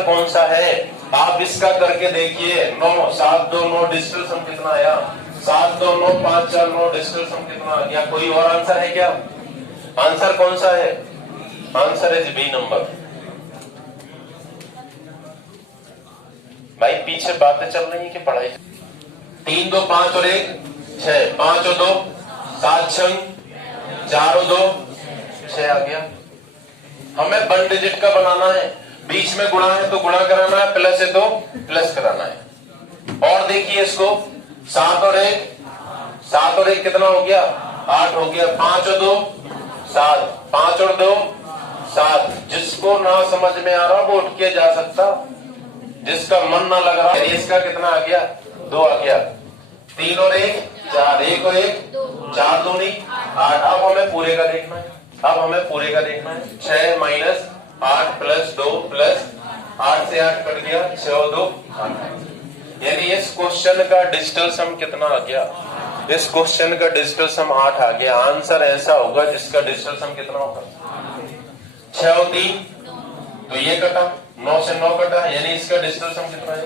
कौन सा है? आप इसका करके देखिए। 9 7 2 9 डिजिटल सम कितना आया? 7 2 9 5 4 9 डिजिटल सम कितना आ गया? कोई और आंसर है क्या? आंसर कौन सा है? Answer is B number. भाई पीछे बातें चल रही है कि पढ़ाई? 3 2 5 और 1 6, 5 और 2 7 6 4 और 2 6 आ गया। हमें वन डिजिट का बनाना है, बीच में गुणा है तो गुणा कराना है, प्लस है तो प्लस कराना है। और देखिए इसको 7 और 1 कितना हो गया? 8 हो गया। 5 और 2 7, 5 और 2 7। जिसको ना समझ में आ रहा वो उठ के जा सकता, जिसका मन ना लग रहा। इसका कितना आ गया? 2 आ गया। 3 और 1 4, 1 और 1 4 2 नहीं 8। अब हमें पूरे का देखना है, 6 माइनस 8 प्लस 2 प्लस 8 से 8 कट गया, 6 और 2 8। यानी इस क्वेश्चन का डिजिटल सम कितना आ गया? इस क्वेश्चन का डिजिटल सम 8 आ गया। आंसर ऐसा होगा जिसका डिजिटल सम कितना होगा? 6 और 3 तो ये कटा, 9 से 9 कटा, यानी इसका डिजिटल सम कितना है?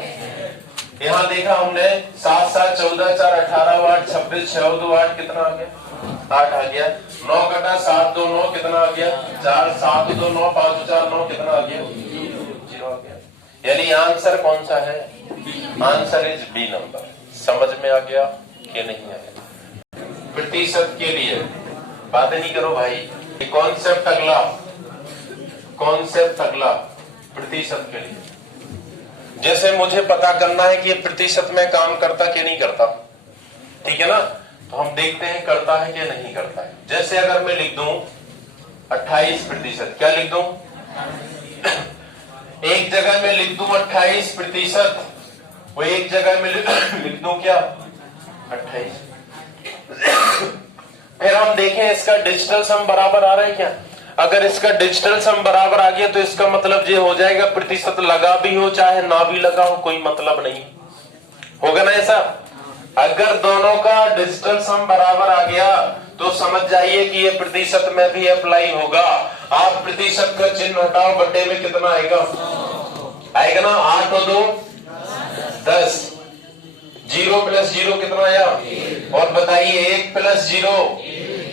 यहाँ देखा हमने 7 7 14 4 18 8 26 6 2 8 कितना आ गया? 8 आ गया। 9 कटा 7 2 9 कितना आ गया? 4 7 2 9 5 4 9 कितना आ गया? 0 आ गया। यानी आंसर कौन सा है? Answer is B number. समझ में आ गया कि नहीं आया? प्रतिशत के लिए बात नहीं करो भाई, कॉन्सेप्ट अगला प्रतिशत के लिए। जैसे मुझे पता करना है कि ये प्रतिशत में काम करता कि नहीं करता, ठीक है ना? तो हम देखते हैं करता है कि नहीं करता है। जैसे अगर मैं लिख दूं 28%, क्या लिख दूं? एक जगह में लिख दूं 28%, वो एक जगह में लिख दूं क्या? 28। फिर हम देखें इसका डिजिटल सम बराबर आ रहा है क्या? अगर इसका डिजिटल सम बराबर आ गया तो इसका मतलब ये हो जाएगा प्रतिशत लगा भी हो चाहे ना भी लगा हो, कोई मतलब नहीं होगा ना ऐसा। अगर दोनों का डिजिटल सम बराबर आ गया तो समझ जाइए कि ये प्रतिशत में भी अप्लाई होगा। आप प्रतिशत का चिन्ह हटाओ, बटे में कितना आएगा? आएगा ना 8 और 2 10, 0 प्लस 0 कितना आया? और बताइए 1 प्लस 0,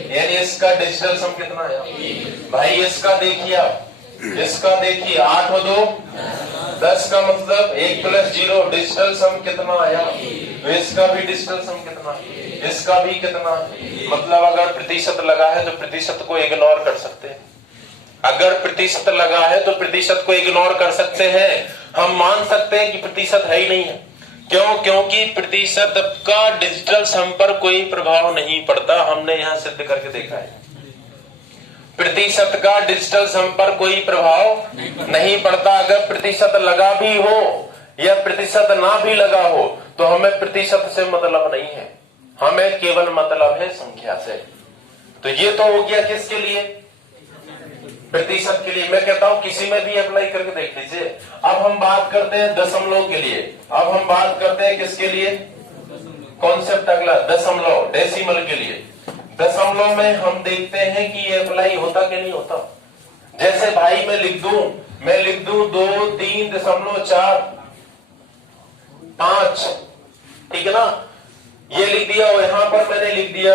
यानी इसका डिजिटल सम कितना आया? भाई इसका देखिए, 8 और 2 10 का मतलब 1 प्लस 0, डिजिटल सम कितना आया? तो इसका भी डिजिटल सम कितना? इसका भी कितना? मतलब अगर प्रतिशत लगा है तो प्रतिशत को इग्नोर कर सकते हैं। अगर प्रतिशत लगा है तो प्रतिशत को इग्नोर कर सकते हैं। हम मान सकते हैं कि प्रतिशत है ही नहीं है। क्यों? क्योंकि प्रतिशत का डिजिटल सम पर कोई प्रभाव नहीं पड़ता। हमने यहां सिद्ध करके देखा है, प्रतिशत का डिजिटल सम पर कोई प्रभाव नहीं पड़ता। अगर प्रतिशत लगा भी हो या प्रतिशत ना भी लगा हो तो हमें प्रतिशत से मतलब नहीं है, हमें केवल मतलब है संख्या से। तो ये तो हो गया किसके लिए? प्रतिशत के लिए। मैं कहता हूं किसी में भी अप्लाई करके देख लीजिए। अब हम बात करते हैं दशमलव के लिए। अब हम बात करते हैं किसके लिए? कॉन्सेप्ट अगला दशमलव, डेसिमल के लिए। दशमलव में हम देखते हैं कि ये अप्लाई होता कि नहीं होता। जैसे भाई मैं लिख दूं 2 3.4 5, ठीक है ना? ये लिख दिया और यहां पर मैंने लिख दिया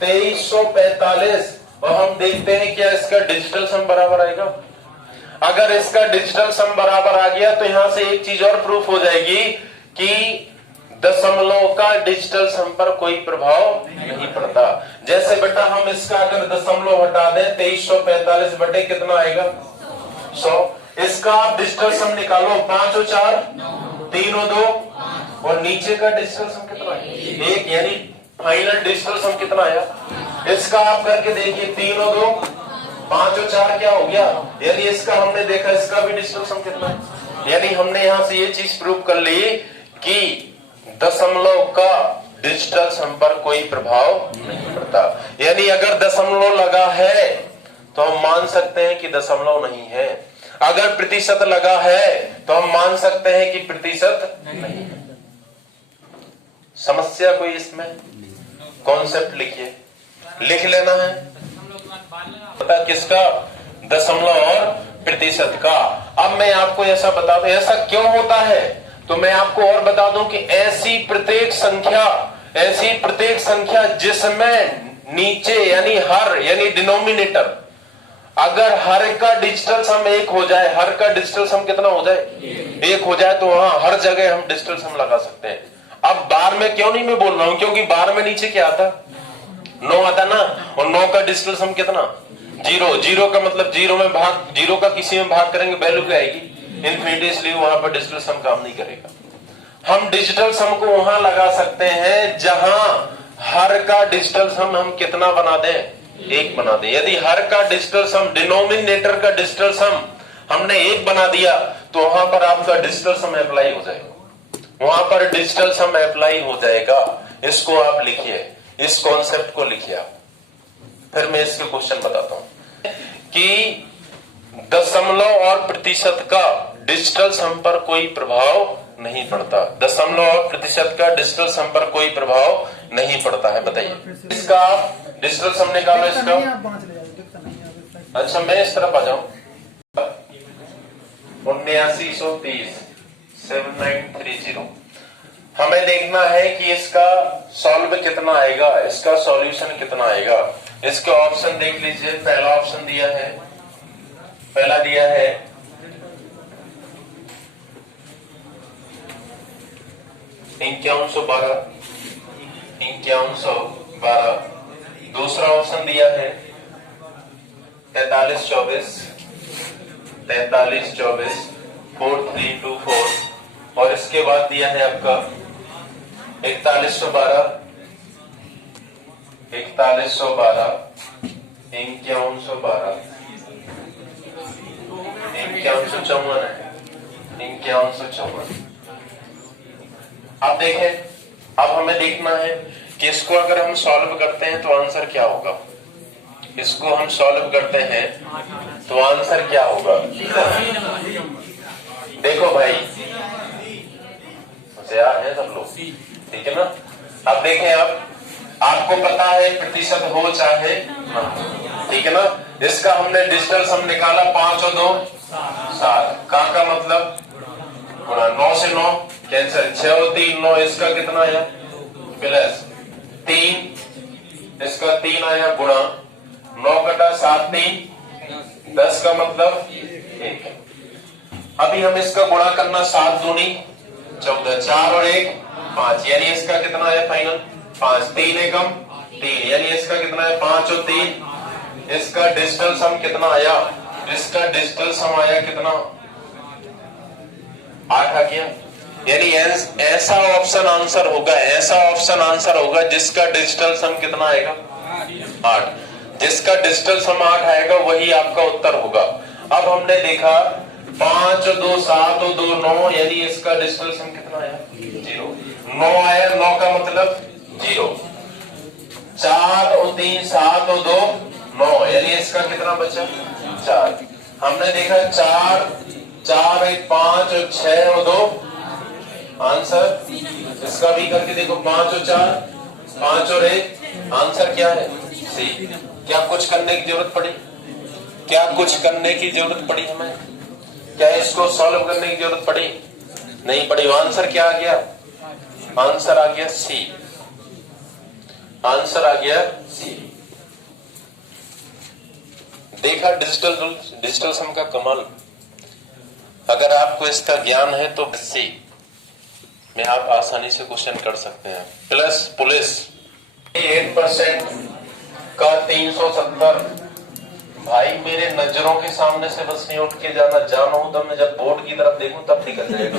2345 और हम देखते हैं क्या इसका डिजिटल सम बराबर आएगा। अगर इसका डिजिटल सम बराबर आ गया तो यहां से एक चीज और प्रूफ हो जाएगी कि दशमलव का डिजिटल सम पर कोई प्रभाव नहीं पड़ता। जैसे बेटा हम इसका अगर दशमलव हटा दें 2345 बटे कितना आएगा? 100। इसका आप डिजिटल सम निकालो, 5 और 4 3 और 2 और नीचे का डिजिटल सम कितना है? 1, यानी फाइनल डिजिटल सम कितना आया? इसका आप करके देखिए 3 और 2 5 और 4 क्या हो गया? यानी इसका हमने देखा, इसका भी डिजिटल सम कितना है? यानी हमने यहां से ये चीज प्रूव कर ली कि दशमलव का डिजिटल सम पर कोई प्रभाव नहीं पड़ता। यानी अगर दशमलव लगा है तो हम मान सकते हैं कि दशमलव नहीं है। अगर प्रतिशत लगा है तो हम मान सकते हैं कि प्रतिशत नहीं है। समस्या कोई इसमें? कॉन्सेप्ट लिखिए, लिख लेना है। पता किसका? दशमलव और प्रतिशत का। अब मैं आपको ऐसा बता दूं ऐसा क्यों होता है, तो मैं आपको और बता दूं कि ऐसी प्रत्येक संख्या जिसमें नीचे यानी हर यानी डिनोमिनेटर, अगर हर का डिजिटल सम एक हो जाए, हर का डिजिटल सम कितना हो जाए, एक हो जाए, तो वहां हर जगह हम डिजिटल सम लगा सकते हैं। अब बार में क्यों नहीं मैं बोल रहा हूं, क्योंकि बार में नीचे क्या आता, 9 आता ना, और 9 का डिजिटल सम कितना, 0। 0 का मतलब 0 में भाग, 0 का किसी में भाग करेंगे वैल्यू क्या आएगी, इन्फिनिटी, इसलिए वहां पर डिजिटल सम काम नहीं करेगा। हम डिजिटल सम को वहां लगा सकते हैं जहां हर का डिजिटल सम हम कितना बना दें, 1 बना दें। यदि हर का डिजिटल सम, डिनोमिनेटर का डिजिटल सम हमने 1 बना दिया, तो वहां पर आपका डिजिटल सम अप्लाई हो जाएगा, वहां पर डिजिटल सम अप्लाई हो जाएगा। इसको आप लिखिए, इस कॉन्सेप्ट को लिखिए आप। फिर मैं इसके क्वेश्चन बताता हूं कि दशमलव और प्रतिशत का डिजिटल सम पर कोई प्रभाव नहीं पड़ता। दशमलव और प्रतिशत का डिजिटल सम पर कोई प्रभाव नहीं पड़ता है। बताइए इसका आप डिजिटल सम निकालो इसका। अच्छा मैं इस तरफ आ जाऊं, 7930 7930। हमें देखना है कि इसका सॉल्व कितना आएगा, इसका सॉल्यूशन कितना आएगा। इसका ऑप्शन देख लीजिए। पहला ऑप्शन दिया है, पहला दिया है 5112, 5112। दूसरा ऑप्शन दिया है 4324, 4324, 4324। और इसके बाद दिया है आपका 4112, 4112, 5112, 5154 है, 5154। अब देखें, अब हमें देखना है कि इसको अगर हम सॉल्व करते हैं तो आंसर क्या होगा। इसको हम सॉल्व करते हैं तो आंसर क्या होगा। देखो भाई होशियार है सब लोग, ठीक है ना। अब देखें, अब आपको पता है प्रतिशत हो चाहे ना, ठीक है ना। इसका हमने डिजिटल सम निकाला, 5 और 2 7 का मतलब गुणा, 9 से 9 कैंसिल, 6 और 3 9, इसका कितना आया प्लस 3, इसका 3 आया गुणा, 9 कटा 7 3 10 का मतलब 1। अभी हम इसका गुणा करना, 7 दूनी 14, 4 और 1 5, यानी इसका कितना आया फाइनल 5, 3 एकम 3, यानी इसका कितना है 5 और 3। इसका डिजिटल सम कितना आया, इसका डिजिटल सम आया कितना 8 आ गया। यानी ऐसा ऑप्शन आंसर होगा, ऐसा ऑप्शन आंसर होगा जिसका डिजिटल सम कितना आएगा 8, जिसका डिजिटल सम 8 आएगा वही आपका उत्तर होगा। अब हमने देखा 5 और 2 7 और 2 9, यानी इसका डिजिटल सम कितना आया 0, 9 आया, 9 का मतलब 0, 4 और 3 7 और 2 9, यानी इसका कितना बचा 4। हमने देखा 4 4 1 5 और 6 और 2 आंसर, इसका भी करके देखो 5 और 4 5 और 1, आंसर क्या है सी। क्या कुछ करने की जरूरत पड़ी, क्या कुछ करने की जरूरत पड़ी हमें, क्या इसको सॉल्व करने की जरूरत पड़ी, नहीं पड़ी। आंसर क्या आ गया, आंसर आ गया सी, आंसर आ गया सी। देखा डिजिटल सम का कमाल। अगर आपको इसका ज्ञान है तो सी में आप आसानी से क्वेश्चन कर सकते हैं। प्लस पुलिस 8% का 370, भाई मेरे नजरों के सामने से बस नहीं उठ के जाना, जाना हो तो मैं जब बोर्ड की तरफ देखूं तब निकल जाएगा।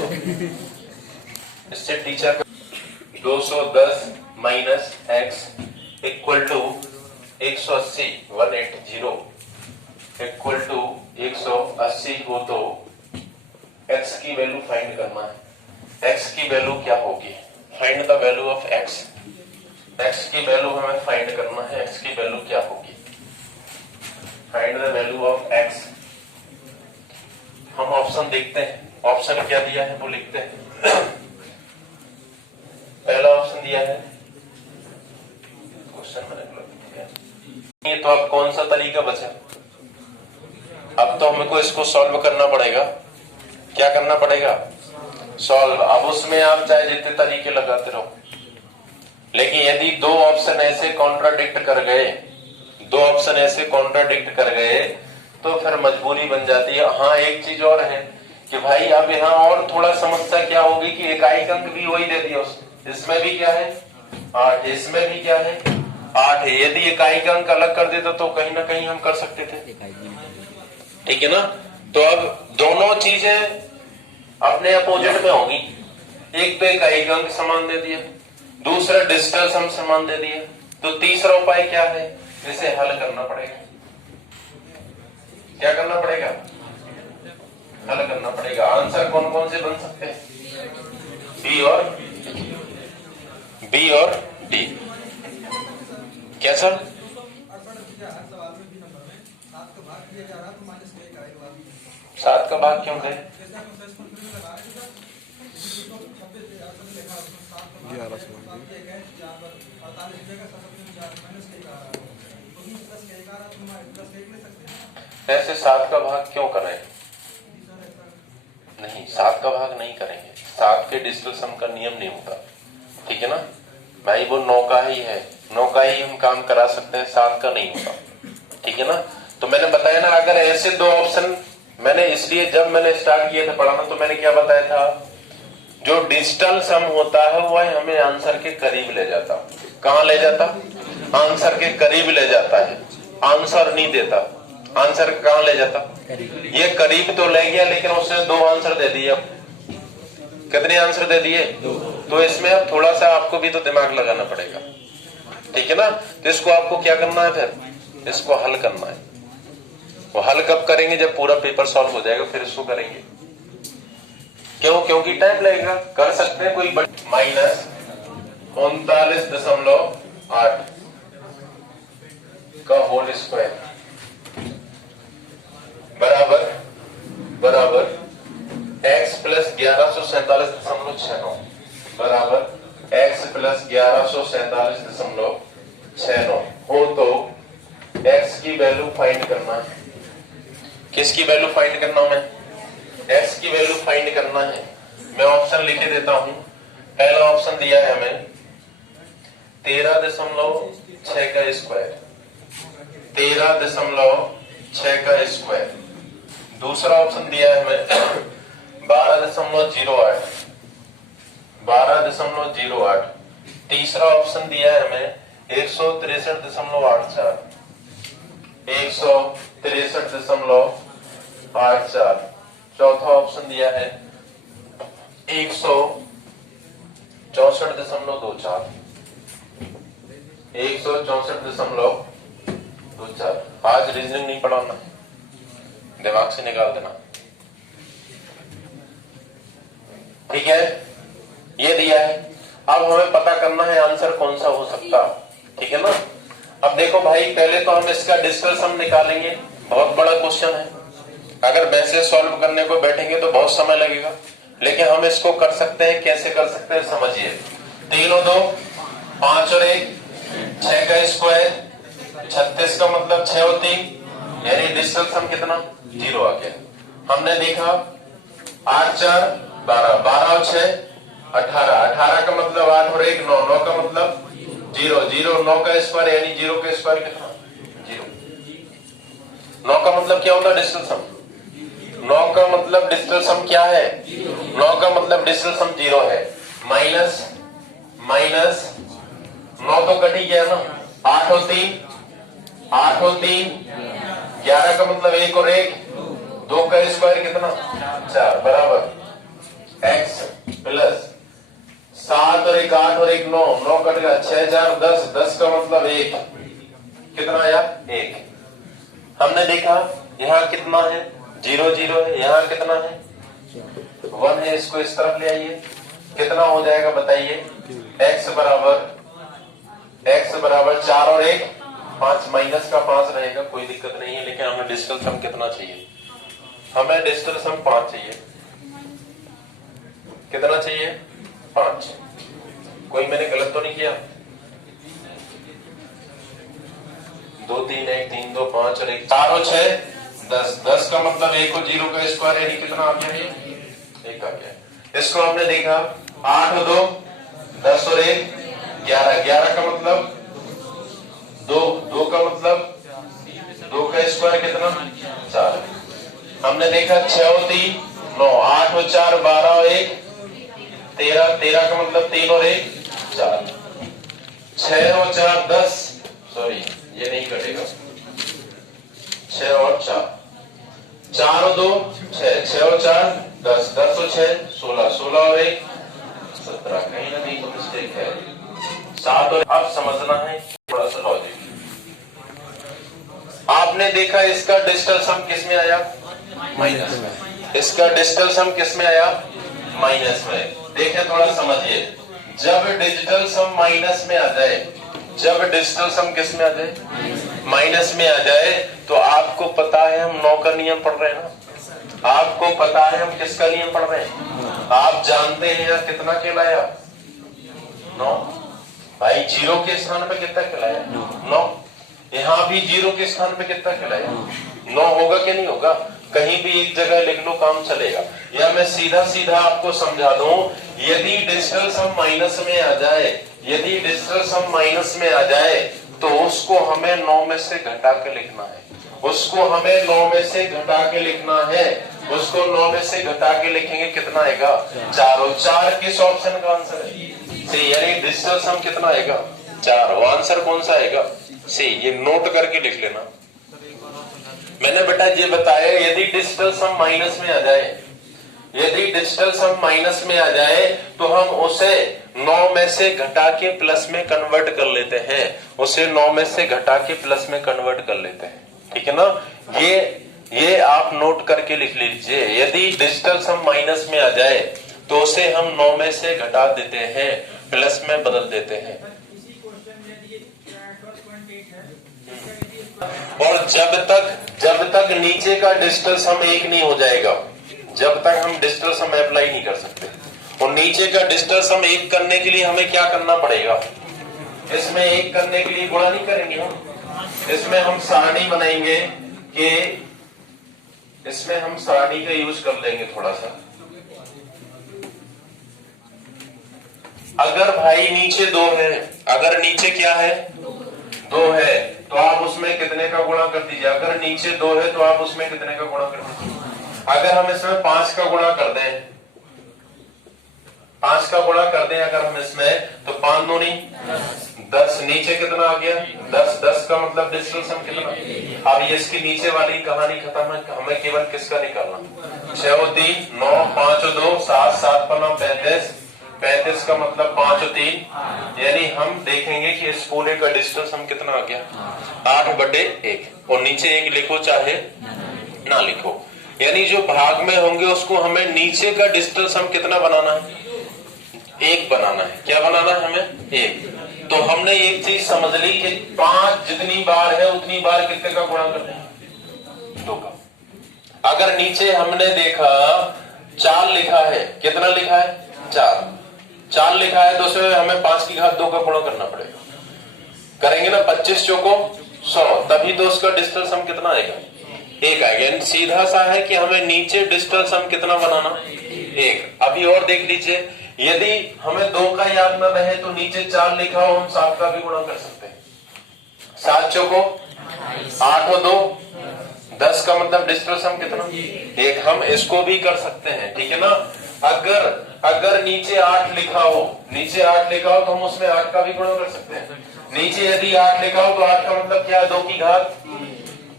इससे teacher 210 minus X equal to 180, 180 equal to 180 हो तो एक्स की वैल्यू फाइंड करना है। एक्स की वैल्यू क्या होगी, find the value of x. X की वैल्यू हमें फाइंड करना है, एक्स की वैल्यू क्या होगी, find the value of x. हम ऑप्शन देखते हैं, ऑप्शन क्या दिया है वो लिखते हैं। पहला ऑप्शन दिया है क्वेश्चन मैंने, ये तो अब कौन सा तरीका बचा, अब तो हमको इसको सॉल्व करना पड़ेगा। क्या करना पड़ेगा? सॉल्व। अब उसमें आप चाहे जितने तरीके लगाते रहो, लेकिन यदि दो ऑप्शन ऐसे कॉन्ट्राडिक्ट कर गए, दो ऑप्शन ऐसे कॉन्ट्राडिक्ट कर गए तो फिर मजबूरी बन जाती है। हाँ, एक चीज और है कि भाई अब यहाँ और थोड़ा समस्या क्या होगी कि इकाई अंक भी वही दे दिया उसने। इसमें भी क्या है? 8। इसमें भी क्या है? 8 है। यदि इकाई अंक अलग कर देता तो कहीं ना कहीं हम कर सकते थे, ठीक है ना। तो अब दोनों चीजें अपने अपोजिट में होगी। एक तो इकाई अंक समान दे दिया, दूसरा डिजिटल सम समान दे दिया, तो तीसरा उपाय क्या है? इसे हल करना पड़ेगा। क्या करना पड़ेगा? हल करना पड़ेगा। आंसर कौन कौन से बन सकते हैं? बी और डी। कैसा? 7 का भाग क्यों दे? 11 ऐसे 7 का भाग क्यों करें? नहीं, 7 का भाग नहीं करेंगे। 7 के डिजिटल सम का नियम नहीं होता, ठीक है ना भाई। वो 9 का ही है, 9 का ही हम काम करा सकते हैं, 7 का नहीं होता, ठीक है ना। तो मैंने बताया ना, अगर ऐसे दो ऑप्शन, मैंने इसलिए जब मैंने स्टार्ट किया था पढ़ाना तो मैंने क्या बताया था, जो डिजिटल सम होता है वह हमें आंसर के करीब ले जाता। कहां ले जाता? आंसर के करीब ले जाता है, आंसर नहीं देता। आंसर कहां ले जाता? ये करीब तो ले गया, लेकिन उसने 2 आंसर दे दिए। कितने आंसर दे दिए? 2। तो इसमें अब थोड़ा सा आपको भी तो दिमाग लगाना पड़ेगा, ठीक है ना। तो इसको आपको क्या करना है? फिर इसको हल करना है। वो हल कब करेंगे? जब पूरा पेपर सॉल्व हो जाएगा, फिर इसको करेंगे। क्यों? क्योंकि टाइम लगेगा। कर सकते हैं कोई माइनस 39.8 का होल स्क्वायर बराबर x प्लस 1147.69 बराबर x प्लस 1147.69 हो तो x की वैल्यू फाइंड करना है। किसकी वैल्यू फाइंड करना है? x की वैल्यू फाइंड करना है। मैं ऑप्शन लिखे देता हूं। पहला ऑप्शन दिया है हमें 13.6 का स्क्वायर, 13.6 का स्क्वायर। दूसरा ऑप्शन दिया है हमें 12.08। तीसरा ऑप्शन दिया है हमें 163.84। 163.84। चौथा ऑप्शन दिया है 164.24। 164.24। आज रीजनिंग नहीं पढ़ाना, दिमाग से निकाल देना, ठीक है। ये दिया है। अब हमें पता करना है आंसर कौन सा हो सकता, ठीक है ना। अब देखो भाई, पहले तो हम इसका डिजिटल सम निकालेंगे। बहुत बड़ा क्वेश्चन है, अगर वैसे सॉल्व करने को बैठेंगे तो बहुत समय लगेगा, लेकिन हम इसको कर सकते हैं। कैसे कर सकते हैं समझिए। 3 और 2 5 और 1 6 का स्क्वायर 36 का मतलब 6 और 3, यानी डिजिटल सम कितना? 0 आ गया। हमने देखा 8 4 12, 12 और 6 18, 18 का मतलब 8 और 1 9, 9 का मतलब 0, 0 9 का स्क्वायर यानी 0 का स्क्वायर कितना? 0। 9 का मतलब क्या होता है? डिजिटल सम। 9 का मतलब डिजिटल सम क्या है? 9 का मतलब डिजिटल सम 0 है। माइनस 9 तो कट ही गया ना। 8 और 3 11 का मतलब 1 और 1 2 का स्क्वायर कितना? 4 बराबर x प्लस 7 और 1 8 और 1 9, 9 कट गया 6 4 10, 10 का मतलब 1 कितना आया? 1। हमने देखा यहाँ कितना है? 0 0 है। यहाँ कितना है? 1 है। इसको इस तरफ ले आइए, कितना हो जाएगा बताइए? x बराबर 4 और 1 5, माइनस का 5 रहेगा, कोई दिक्कत नहीं है। लेकिन हमें डिजिटल सम कितना चाहिए? हमें डिजिटल सम 5 चाहिए। कितना चाहिए? 5। कोई मैंने गलत तो नहीं किया? 2 3 1 3 2 5 और 1 4 और 6 10, 10 का मतलब 1 और 0 का स्क्वायर यानी कितना आ गया? 1 आ गया। इसको हमने देखा 8 और 2 10 और 1 11, 11 का मतलब 2, 2 का मतलब 2 का स्क्वायर कितना? 4। हमने देखा 6 और 3 9, 8 और 4 12 और 1 13, 13 का मतलब 3 और 1 4, 6 और 4 10, सॉरी ये नहीं कटेगा, 6 और 4, 4 और 2 6, 6 और 4 10, 10 और 6 16, 16 और 1 17, कहीं ना कहीं तो मिस्टेक है। 7 और अब समझना है थोड़ा सा लॉजिक। आपने देखा इसका डिजिटल सम किस में आया? माइनस में। इसका डिजिटल सम किस में आया? माइनस में। देखें थोड़ा समझिए, जब डिजिटल सम माइनस में आ जाए, जब डिजिटल सम किस में आ जाए? माइनस में आ जाए, तो आपको पता है हम 9 का नियम पढ़ रहे हैं ना? आपको पता है हम किसका नियम पढ़ रहे हैं? आप जानते हैं यार कितना कहलाया? 9। भाई 0 के स्थान पे कितना कहलाया? 9। यहाँ भी 0 के स्थान पे कितना कहलाया? 9 होगा कि नहीं होगा? कहीं भी एक जगह लिख लो, काम चलेगा। या मैं सीधा सीधा आपको समझा दूं, यदि डिजिटल सम माइनस में आ जाए, यदि डिजिटल सम माइनस में आ जाए, तो उसको हमें 9 में से घटा के लिखना है। उसको हमें 9 में से घटा के लिखना है। उसको 9 में से घटा के लिखेंगे, कितना आएगा? 4। और 4 किस ऑप्शन का आंसर है? सी, यानी डिजिटल सम कितना आएगा? 4। और आंसर कौन सा आएगा? सी। ये नोट करके लिख लेना। मैंने बेटा ये बताया, यदि डिजिटल सम माइनस में आ जाए, यदि डिजिटल सम माइनस में आ जाए, तो हम उसे 9 में से घटा के प्लस में कन्वर्ट कर लेते हैं। उसे 9 में से घटा के प्लस में कन्वर्ट कर लेते हैं, ठीक है ना? ये आप नोट करके लिख लीजिए। यदि डिजिटल सम माइनस में आ जाए, तो उसे हम 9 में से घटा देते हैं, प्लस में बदल देते हैं। और जब तक नीचे का डिजिटल सम 1 नहीं हो जाएगा, जब तक हम डिजिटल सम अप्लाई नहीं कर सकते। और नीचे का डिजिटल सम 1 करने के लिए हमें क्या करना पड़ेगा? इसमें 1 करने के लिए गुणा नहीं करेंगे हम, इसमें हम सारणी बनाएंगे कि इसमें हम सारणी का यूज कर लेंगे थोड़ा सा। अगर भाई नीचे 2 है, अगर नीचे क्या है? 2 है, तो आप उसमें कितने का गुणा कर दीजिए। अगर नीचे 2 है, तो आप उसमें कितने का गुणा कर दीजिए। अगर हम इसमें 5 का गुणा कर दें, 5 का गुणा कर दें अगर हम इसमें, तो 5 दूनी 10, नीचे कितना आ गया? 10। 10 का मतलब डिजिटल सम कितना? अब ये इसकी नीचे वाली कहानी खत्म है, हमें केवल किसका निकालना? 6 और 3 9, 5 और 2 7, 7 पर 9 35, 35 का मतलब 5 और 3, यानी हम देखेंगे कि इस पूरे का डिजिटल सम कितना आ गया? 8/1। और नीचे 1 लिखो चाहे ना लिखो, यानी जो भाग में होंगे उसको हमें नीचे का डिजिटल सम कितना बनाना है? 1 बनाना है। क्या बनाना है हमें? 1। तो हमने एक चीज समझ ली कि 5 जितनी बार है उतनी बार कितने का गुणा करते हैं? 2 का। अगर नीचे हमने देखा 4 लिखा है, कितना लिखा है? 4 लिखा है, तो उसमें हमें 5 की घात 2 का गुणा करना पड़ेगा। करेंगे ना, 25 चौको 100, तभी तो उसका डिजिटल सम कितना आएगा? 1 आएगा। सीधा सा है कि हमें नीचे डिजिटल सम कितना बनाना? 1। अभी और देख लीजिए, यदि हमें 2 का याद न रहे तो नीचे 4 लिखा हो, हम 7 का भी गुणा कर सकते हैं। 7 चौको 8 और 2 10 का मतलब डिजिटल सम कितना? 1। हम इसको भी कर सकते हैं, ठीक है ना? अगर नीचे 8 लिखा हो, नीचे 8 लिखा हो, तो हम उसमें 8 का भी गुणा कर सकते हैं। नीचे यदि 8 लिखा हो, तो 8 का मतलब क्या है? 2 की घात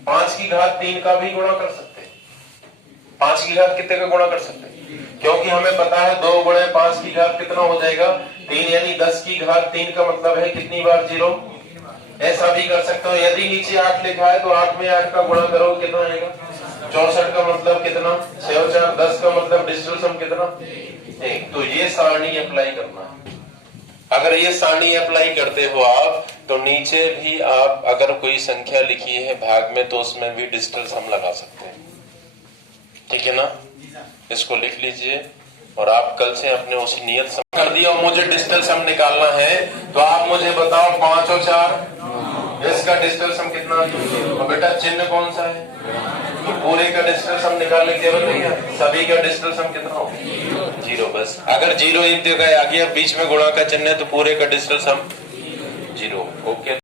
5 की घात 3 का भी गुणा कर सकते हैं। 5 की घात कितने का गुणा कर सकते हैं? क्योंकि हमें पता है 2 गुणे 5 की घात कितना हो जाएगा? 3, यानी 10 की घात 3 का मतलब है कितनी बार 0? ऐसा भी कर सकते हो। यदि नीचे 8 लिखा है, तो 8 में 8 का गुणा करो, कितना आएगा? 64 का मतलब कितना? 6 और 4 10 का मतलब डिजिटल सम कितना? 1। तो ये सारणी अप्लाई करना है। अगर ये सारणी अप्लाई करते हो आप, तो नीचे भी आप अगर कोई संख्या लिखी है भाग में, तो उसमें भी डिजिटल सम लगा सकते हैं, ठीक है ना? इसको लिख लीजिए और आप कल से अपने उस नियत सम कर दिया और मुझे डिजिटल सम निकालना है, तो आप मुझे बताओ 5 और 4 इसका डिजिटल सम कितना आ गया? और बेटा चिन्ह कौन सा है? तो पूरे का डिजिटल सम निकालने की जरूरत नहीं है। सभी का डिजिटल सम कितना हो? 0। बस अगर 0 एक जगह आ गया बीच में गुणा का चिन्ह है तो पूरे का डिजिटल सम 0। ओके।